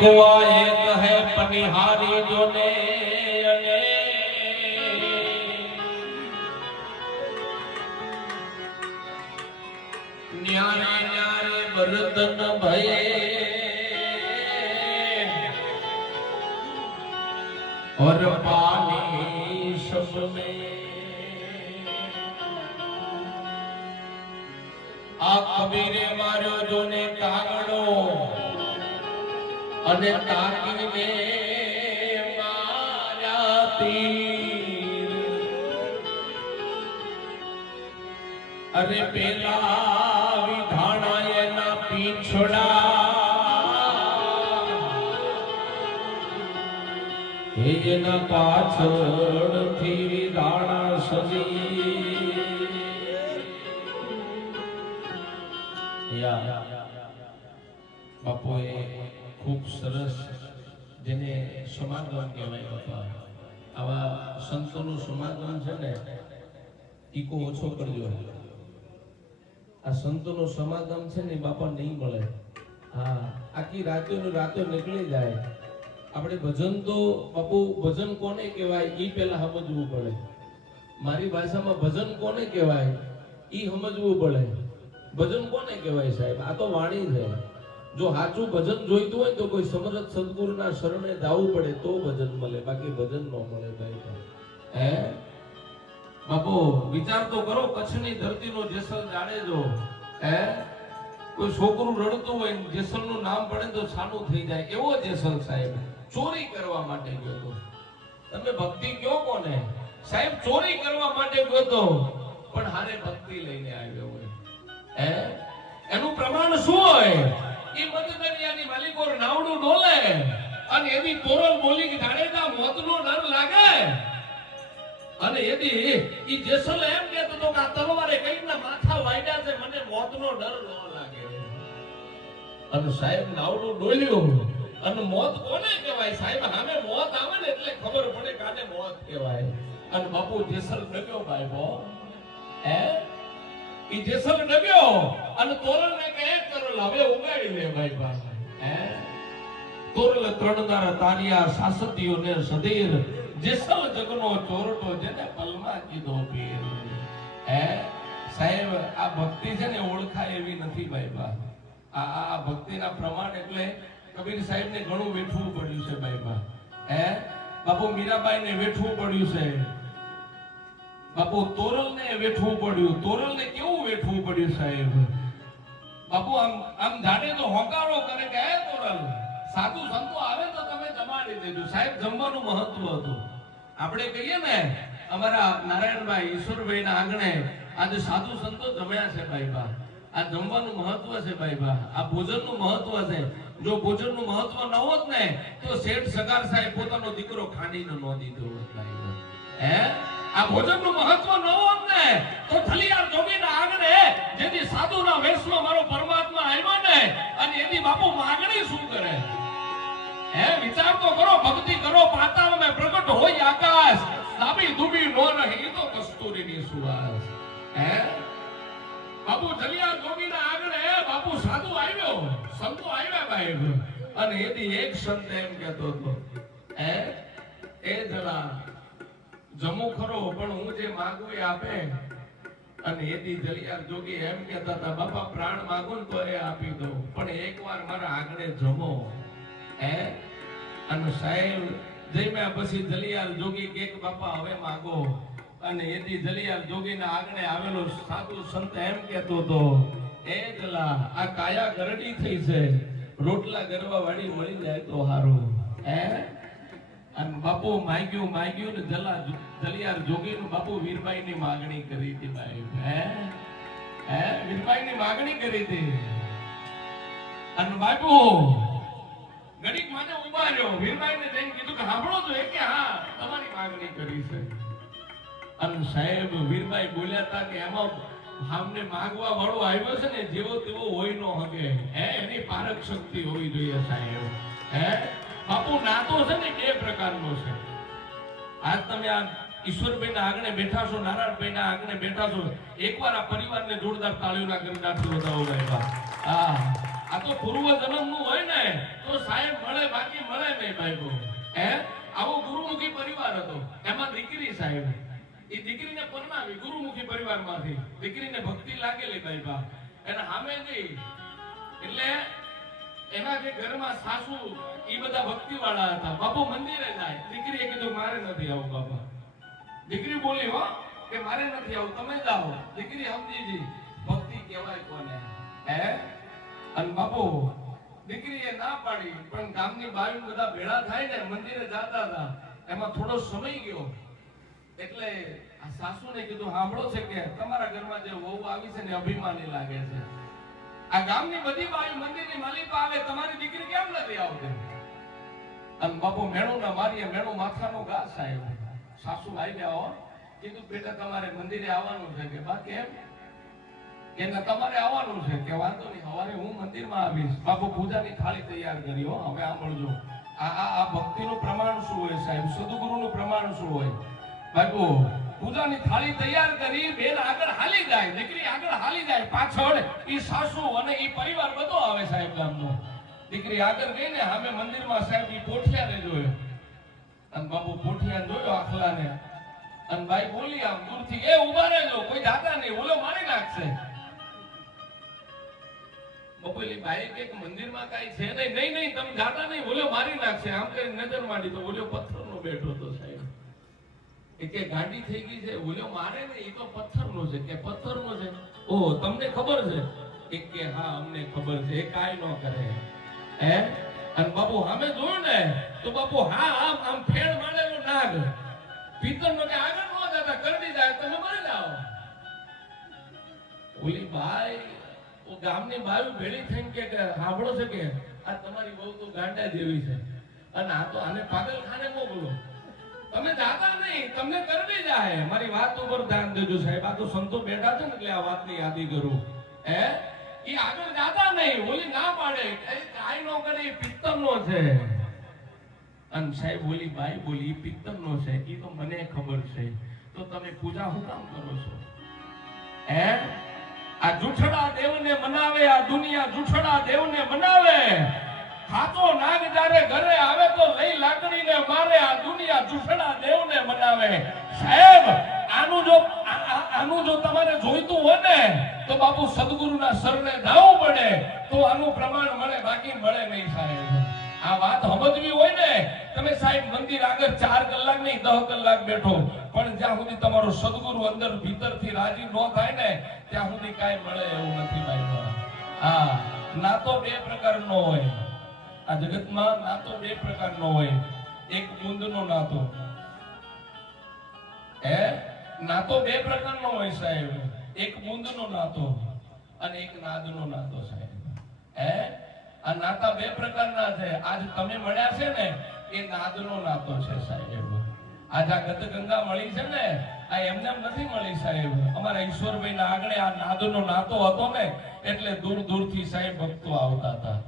हुआ एक है पनिहारी जोने अने न्यारे न्यारे बर्तन भये और पानी सब में आ कबीरे मारो जोने कागड़ो અને તાકીને માર્યા તીર અરે પેલા વિધાણા એના પીછડા એના પાછળથી વિધાણા સજી બાપુએ खूब सरस जेने समागम कहेवाय बापा आवा संतों समागम छे ने ईको ओछो करजो आ संतों समागम छे ने बापा नहीं मळे हाँ आखी रातो निकली जाए आपणे भजन तो बापू भजन कोने कहेवाय ई पहेला समजवू पड़े मारी भाषामां भजन कोने कहेवाय ई समजवू पड़े भजन कोने कहेवाय साहेब आ तो वाणी छे जो हाचू भजन जोईतुं होय तो कोई समर्थ सद्गुरुना शरणे जावू पड़े तो भजन मळे बाकी भजन न मळे भाई हे बापू विचार तो करो कच्छनी धरतीनो जेसल जाडेजो हे कोई छोकरू रडतुं होय जेसलनुं नाम पड़े तो छानू थई जाय एवो जेसल साहेब चोरी करवा माटे गयो तो तमे भक्ति क्यों कोने साहेब चोरी करवा माटे गयो तो पण हारे भक्ति लईने आव्यो होय हे एनु प्रमाण शुं होय ई मददरियानी मालिकोर नावडू डोले अने एवी तोरल बोली की जाडेजा मोतनो डर लागे अने एदी ई जेसल एम केतो तो का तलवारे कईना माथा वाड्या छे मने मोतनो डर न लागे अने साहेब नावडू डोल्यो अने मौत कोने कहेवाय साहेब हामे मौत आवे ने એટલે ખબર પડે કાને मौत कहेवाय अने बापू जेसल डग्यो भाईबो ए ई जेसल डग्यो अने तोरल ने कहे करल હવે ઉગાડી લે ભાઈ પાસે હે તોરલ ત્રણદાર તારિયા સાસતીઓને સધીર જેસલ જગનો ચોરટો જેને પલમાં કીધો પીર હે સાહેબ આ ભક્તિ છે ને ઓળખાય એવી નથી ભાઈ બા આ ભક્તિના પ્રમાણ એટલે કબીર સાહેબ ને ઘણું વેઠવું પડ્યું છે ભાઈ બા હે બાપુ મીરાબાઈ ને વેઠવું પડ્યું છે બાપુ તોરલ ને વેઠવું પડ્યું તોરલ ને કેવું વેઠવું પડ્યું સાહેબ बापू आम जाने तो होकारो करे के तोरल साधु संतो आवे तो तमे जमाडी देजो साहेब जमવાનું મહત્વ હતું આપણે કહીએ ને અમારા નારાયણભાઈ ઈશ્વરભાઈ ના આંગણે આજે સાધુ સંતો જમ્યા છે ભાઈબા આ જમવાનું મહત્વ છે ભાઈબા આ ભોજનનું મહત્વ છે જો ભોજનનું મહત્વ ન હોત ને તો શેઠ સગાર સાહેબ પોતાનો દીકરો ખાનીને ન દીધો હોત ભાઈબા હે આ ભોજનનું મહત્વ ન હોત ને તો થલિયાર જોગીના આંગણે જેથી સાધુના વેશમાં મારો પરમાત્મા આવ્યો ને અને એની બાપુ માગણી શું કરે હે વિચાર તો કરો ભક્તિ કરો પાતાળ મે પ્રગટ હોય આકાશ લાબી દુબી નો રહી તો કસ્તુરીની સુવાસ હે બાપુ થલિયાર જોગીના આંગણે બાપુ સાધુ આવ્યો સંતો આવ્યા ભાઈ અને એની એક સંત એમ કહેતો હતો હે એ જરા જમો ખરો પણ હું જે માંગુ એ આપે અને એદી જલિયાર જોગી એમ કહેતા હતા બાપા પ્રાણ માંગુ ને તો એ આપી દો પણ એકવાર મારા આંગણે જમો હે અને સાહેબ જઈમ્યા પછી જલિયાર જોગી કેક બાપા હવે માંગો અને એદી જલિયાર જોગીના આંગણે આવેલો સાધુ સંત એમ કહેતો હતો એ જલા આ કાયા ગરડી થઈ છે રોટલા ગરવા વાળી મળી જાય તો હારું હે અને બાપુ માગ્યું ને જલિયાર જોગીનું બાપુ વીરબાઈ ની માગણી કરી હતી ભાઈ હે વીરબાઈ ની માગણી કરી હતી અને બાપુ ગરીબ માને ઉભા રહ્યો વીરબાઈ ને જઈને કીધું કે સાંભળો તો કે હા તમારી માગણી કરી છે અને સાહેબ વીરબાઈ બોલ્યા હતા કે એમાં આમને માંગવા વાળો આવ્યો છે ને જેવો તેવો હોય નો હકે હે એની પારક શક્તિ હોવી જોઈએ સાહેબ હે બાપુ નાતો છે ને બે પ્રકારનો છે આજ તમે આ ઈશ્વરભાઈ ના આંગણે બેઠા છો નારાયણભાઈ ના આંગણે બેઠા છો એકવાર આ પરિવારને જોરદાર તાળીઓના ગણગાથી વધાવો ભાઈ હા આ તો પૂર્વ જન્મનું હોય ને તો સાહેબ મળે, બાકી મળે નહીં ભાઈઓ. હે આવો ગુરુમુખી પરિવાર હતો. એમાં દીકરી સાહેબ, એ દીકરીને પરણાવી ગુરુમુખી પરિવારમાંથી. દીકરીને ભક્તિ લાગેલી ભાઈ, એને સામે ગઈ એટલે એના જે ઘરમાં સાસુ એ બધા ભક્તિ વાળા હતા. બાપુ મંદિરે જાય. દીકરીએ કીધું મારે નથી આવું બાપા. દીકરી બોલી હો કે મારે નથી આવું, તમે જાઓ. દીકરી સમજી ગઈ ભક્તિ કહેવાય કોને. હે અને બાપુ દીકરીએ ના પાડી, પણ ગામની બાયું બધા ભેળા થાય ને મંદિરે જતા હતા. એમાં થોડો સમય ગયો એટલે આ સાસુને કીધું સાંભળો છે કે તમારા ઘરમાં જે વહુ આવી છે ને અભિમાની લાગે છે. આ ગામની બધી બાયું મંદિરની માલિકા આવે, તમારી દીકરી કેમ નથી આવતી? અને બાપુ મેણું ના મારીએ, મેણું માથાનો ઘા સાહેબ. સાસુ આવી ગયા હો, કીધું બેટા તમારે મંદિરે આવવાનું છે કે બા કેમ? કે તમારે આવવાનું છે કે વાંધો નહીં, સવારે હું મંદિરમાં આવીશ. બાપુ પૂજાની થાળી તૈયાર કરી હો. હવે સાંભળજો, આ ભક્તિનું પ્રમાણ શું હોય સાહેબ, સદગુરુનું પ્રમાણ શું હોય બાપુ. પૂજાની થાળી તૈયાર કરી, બેન આગળ હાલી જાય, દીકરી આગળ હાલી જાય, પાછળ ઈ સાસુ અને ઈ પરિવાર બધો આવે સાહેબ ગામનો. દીકરી આગળ ગઈ ને સામે મંદિરમાં સાહેબ ઈ પોઠિયાને જોયો. અને બાપુ પોઠિયાને જોયો આખલાને. અને ભાઈ બોલી આમ દૂરથી, એ ઉભા રહેજો, કોઈ જાતા નહીં, ઓલો મારી નાખશે. બપોલી ભાઈ કે મંદિરમાં કાઈ છે નહીં. નહીં નહીં તમે જાતા નહીં, ઓલો મારી નાખશે. આમ કરી નજર માંડી તો ઓલો પથ્થરનો બેઠો હતો સાહેબ. કે ગાડી થઈ ગઈ છે, ઓલો મારે ને એ તો પથ્થરનો છે. કે પથ્થરનો છે? ઓહ તમને ખબર છે? કે હા અમને ખબર છે. એ કાઈ ન કરે. હે અને બાપુ સામે જોયું ને તો બાપુ હા આમ ફેર મારેલો નાગ પિત્તરનો કે આગળ ન જતા કરડી જાય, તમે મરી જાઓ. ઓલી ભાઈ ગામની બાયું ભેળી થઈને કે સાંભળો છે કે આ તમારી બહુ તો ગાંડા જેવી છે અને આ તો આને પાગલખાને મોકલો. તમે જાતા નહીં, તમને કરવી જાય. મારી વાત ઉપર ધ્યાન દેજો સાહેબ. આ તો સંતો બેઠા છે ને એટલે આ વાતની યાદી કરું. હે ઈ આગળ જાતા નહીં, ઓલી ના પાડે, કાઈ નો કરે, પિત્તરનો છે. અને સાહેબ ઓલી બાઈ બોલી પિત્તરનો છે, ઈ તો મને ખબર છે, તો તમે પૂજા શું કામ કરો છો? હે આ જૂઠડા દેવને મનાવે, આ દુનિયા જૂઠડા દેવને મનાવે. ખાતો નાગ જ્યારે ઘરે આવે તો લઈ લાકડીને મારે, આ દુનિયા જૂઠડા દેવને મનાવે. સાહેબ આનું જો તમારે જોઈતું હોય ને તો બાપુ સદગુરુના શરણે જવું પડે તો આનું પ્રમાણ મળે, બાકી મળે નહીં સાહેબ. આ વાત સમજવી હોય ને તમે સાહેબ મંદિર આગળ 4 કલાક નહીં 10 કલાક બેઠો, પણ જ્યાં સુધી તમારો સદગુરુ અંદર ભીતરથી રાજી ન થાય ને ત્યાં સુધી કાંઈ મળે એવું નથી ભાઈ. હા નાતો 2 પ્રકારનો હોય આ જગતમાં. નાતો 2 પ્રકારનો હોય. એક બુંદનો નાતો. હે નાતો 2 પ્રકારનો હોય સાહેબ. એક બુંદનો નાતો અને એક નાદનો નાતો સાહેબ. હે આ નાતા 2 પ્રકારના છે. આજ તમે મળ્યા છે ને એ નાદનો નાતો છે સાહેબ. આજ આ ગતગંગા મળી છે ને આ એમને નથી મળી સાહેબ. અમારા ઈશ્વરભાઈના આગળ આ નાદનો નાતો હતો ને એટલે દૂર દૂરથી સાહેબ ભક્તો આવતા હતા.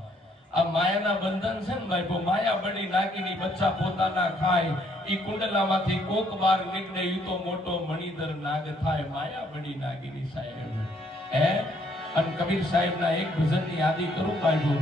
આ માયાના બંધન છે ને ભાઈ, માયા બની નાગીની બચ્ચા પોતાના ખાય, ઈ કુંડલામાંથી કોક બાર નીકળે ઈ તો મોટો મણિધર નાગ થાય. માયા બની નાગીની સાહેબ. હે અને કબીર સાહેબના એક ભજનની યાદી કરું ભાઈ.